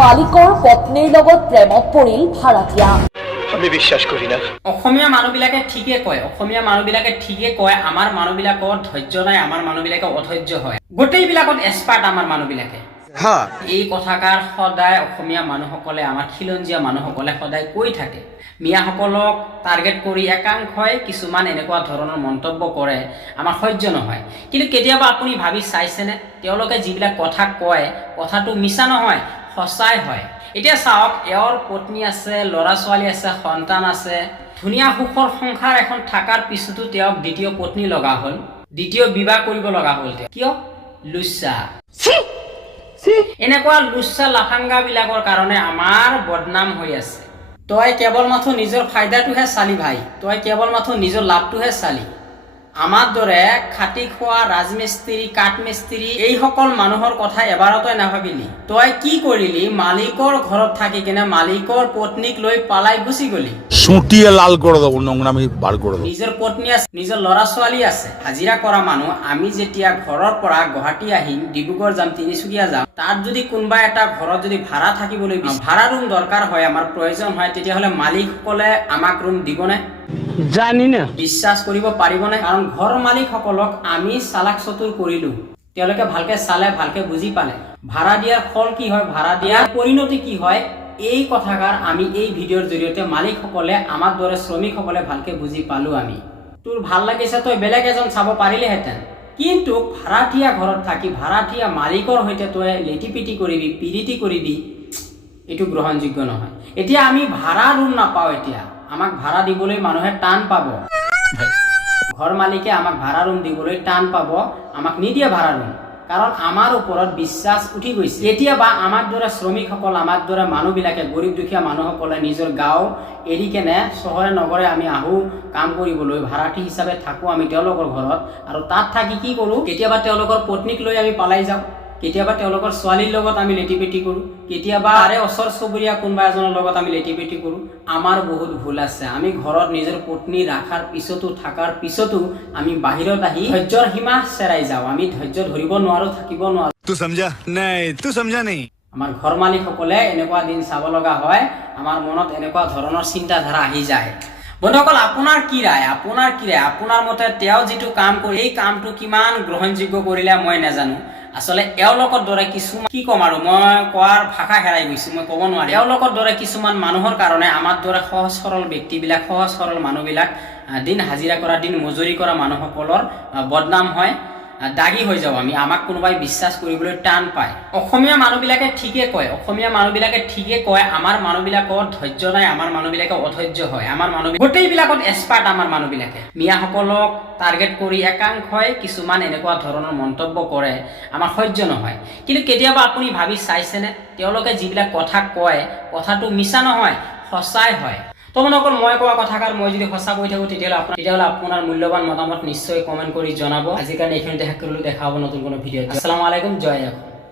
মালিকৰ পত্নীৰ লগত প্ৰেমত পৰিল ভাড়াতীয়া। আমি বিশ্বাস কৰি না। অসমীয়া মানুহবিলাকে ঠিকে কয়, অসমীয়া মানুহবিলাকে ঠিকে কয় আমাৰ মানুহবিলাকৰ ধৈৰ্য নাই, আমাৰ মানুহবিলাকে অধৈৰ্য হয়। গোটেইবিলাকত এক্সপাৰ্ট আমাৰ মানুহবিলাকে। এই কথাষাৰ সদায় অসমীয়া মানুহসকলে, আমাৰ খিলঞ্জীয়া মানুহসকলে সদায় কৈ থাকে। মিয়াসকলক টাৰ্গেট কৰি একাংশই কিছুমান এনেকুৱা ধৰণৰ মন্তব্য কৰে, আমাৰ সহ্য নহয়। কিন্তু কেতিয়াবা আপুনি ভাবি চাইছেনে, তেওঁলোকে যিবিলাক কথা কয়, কথাটো মিছা নহয়, সঁচাই হয়। এতিয়া চাওক, এওঁৰ পত্নী আছে, ল'ৰা ছোৱালী আছে, সন্তান আছে, ধুনীয়া সুখৰ সংসাৰ এখন থকাৰ পিছতো তেওঁক দ্বিতীয় পত্নী লগা হ'ল, দ্বিতীয় বিবাহ কৰিব লগা হ'ল। তেওঁ কিয়? লুচ্চা। এনেকুৱা লুচ্চা লাফাংগা বিলাকৰ কাৰণে আমাৰ বদনাম হৈ আছে। তই কেৱল মাথো নিজৰ ফাইদাটোহে চালি ভাই, তই কেৱল মাথো নিজৰ লাভটোহে চালি। আমাৰ দৰে খাটি খোৱা ৰাজমিস্ত্ৰী, কাঠমিস্ত্ৰী এইসকল মানুহৰ কথা এবাৰতে নাভাবিলি। তই কি কৰিলি? মালিকৰ ঘৰত থাকি কিনে মালিকৰ পত্নীক লৈ পালাই গুচি গলি। সুটিয়ে লাল কৰে দেবো, নোংৰামি বাৰ কৰে দেবো। নিজৰ পত্নী আছে, নিজৰ ল'ৰা ছোৱালী আছে, হাজিৰা কৰা মানুহ। আমি যেতিয়া ঘৰৰ পৰা গুৱাহাটী আহিম, ডিব্ৰুগড় যাম, তিনিচুকীয়া যাম, তাত যদি কোনোবা এটা ঘৰত যদি ভাড়া থাকিবলৈ ভাড়া ৰুম দৰকাৰ হয়, আমাৰ প্ৰয়োজন হয়, তেতিয়াহ'লে মালিকসকলে আমাক ৰুম দিবনে? জানি না, বিশ্বাস কৰিব পাৰিবনে? কাৰণ ঘৰ মালিকসকলক আমি চালাক চতুৰ কৰিলো, তেওঁলোকে ভালকে চালে, ভালকে বুজি পালে ভাড়া দিয়াৰ ফল কি হয়, ভাড়া দিয়াৰ পৰিণতি কি হয়। এই কথাষাৰ আমি এই ভিডিঅ'ৰ জৰিয়তে মালিকসকলে, আমাৰ দৰে শ্ৰমিকসকলে ভালকে বুজি পালো। আমি তোৰ ভাল লাগিছে, তই বেলেগ এজন চাব পাৰিলেহেঁতেন, কিন্তু ভাড়াতীয়া ঘৰত থাকি ভাড়াতীয়া মালিকৰ সৈতে তই লেটিপিটি কৰিবি, পিৰিতি কৰিবি, এইটো গ্ৰহণযোগ্য নহয়। এতিয়া আমি ভাড়া ৰুম নাপাওঁ, এতিয়া আমাক ভাড়া দিবলৈ মানুহে টান পাব, ঘৰ মালিকে আমাক ভাড়া ৰুম দিবলৈ টান পাব, আমাক নিদিয়ে ভাড়া ৰুম, কাৰণ আমাৰ ওপৰত বিশ্বাস উঠি গৈছে। কেতিয়াবা আমাৰ দৰে শ্ৰমিকসকল, আমাৰ দৰে মানুহবিলাকে, গৰীব দুখীয়া মানুহসকলে নিজৰ গাঁও এৰি কেনে চহৰে নগৰে আমি আহোঁ কাম কৰিবলৈ, ভাড়াঠী হিচাপে থাকোঁ আমি তেওঁলোকৰ ঘৰত, আৰু তাত থাকি কি কৰোঁ? কেতিয়াবা তেওঁলোকৰ পত্নীক লৈ আমি পালাই যাওঁ, কেতিয়াবা তেওঁলোকৰ ছোৱালীৰ লগত আমি লেটিপেটি কৰোঁ, কেতিয়াবা আৰে ওচৰ চুবুৰীয়া কোনোবা এজনৰ লগত আমি লেটিপেটি কৰোঁ। আমাৰ বহুত ভুল আছে। আমি ঘৰত নিজৰ পত্নী ৰাখাৰ পিছতো, থকাৰ পিছতো আমি বাহিৰত আহি ধৈৰ্যৰ সীমা চেৰাই যাওঁ। আমি ধৈৰ্য ধৰিব নোৱাৰোঁ, থাকিব নোৱাৰোঁ। তু সমঝা নাই, তু সমঝা নেই। আমাৰ ঘৰ মালিকসকলে এনেকুৱা দিন চাব লগা হয়, আমাৰ মনত এনেকুৱা ধৰণৰ চিন্তাধাৰা আহি যায়। বন্ধুসকল, আপোনাৰ কি ৰায়? আপোনাৰ কি ৰায়? আপোনাৰ মতে তেওঁ যিটো কাম কৰি, এই কামটো কিমান গ্ৰহণযোগ্য কৰিলে মই নাজানো। আচলতে এওঁলোকৰ দৰে কিছুমান, কি ক'ম আৰু, মই কোৱাৰ ভাষা হেৰাই গৈছোঁ, মই ক'ব নোৱাৰিম। এওঁলোকৰ দৰে কিছুমান মানুহৰ কাৰণে আমাৰ দৰে সহজ সৰল ব্যক্তিবিলাক, সহজ সৰল মানুহবিলাক, দিন হাজিৰা কৰা, দিন মজুৰি কৰা মানুহসকলৰ বদনাম হয়, দাগী হৈ যাওঁ আমি, আমাক কোনোবাই বিশ্বাস কৰিবলৈ টান পায়। অসমীয়া মানুহবিলাকে ঠিকে কয়, অসমীয়া মানুহবিলাকে ঠিকে কয়, আমাৰ মানুহবিলাকৰ ধৈৰ্য নাই, আমাৰ মানুহবিলাকে অধৈৰ্য হয়। আমাৰ মানুহ গোটেইবিলাকত এক্সপাৰ্ট আমাৰ মানুহবিলাকে। মিয়াসকলক টাৰ্গেট কৰি একাংশই কিছুমান এনেকুৱা ধৰণৰ মন্তব্য কৰে, আমাৰ সহ্য নহয়। কিন্তু কেতিয়াবা আপুনি ভাবি চাইছেনে, তেওঁলোকে যিবিলাক কথা কয়, কথাটো মিছা নহয়, সঁচাই হয়। তো বন্ধুসকল, মই কোৱা কথাষাৰ মই যদি সঁচা কৈ থাকোঁ, তেতিয়াহ'লে আপোনাৰ মূল্যৱান মতামত নিশ্চয় কমেণ্ট কৰি জনাব। আজিৰ কাৰণে এইখিনিতে শেষ কৰিলোঁ, দেখা হ'ব নতুন কোনো ভিডিঅ'। আসসালামু আলাইকুম, জয় আক।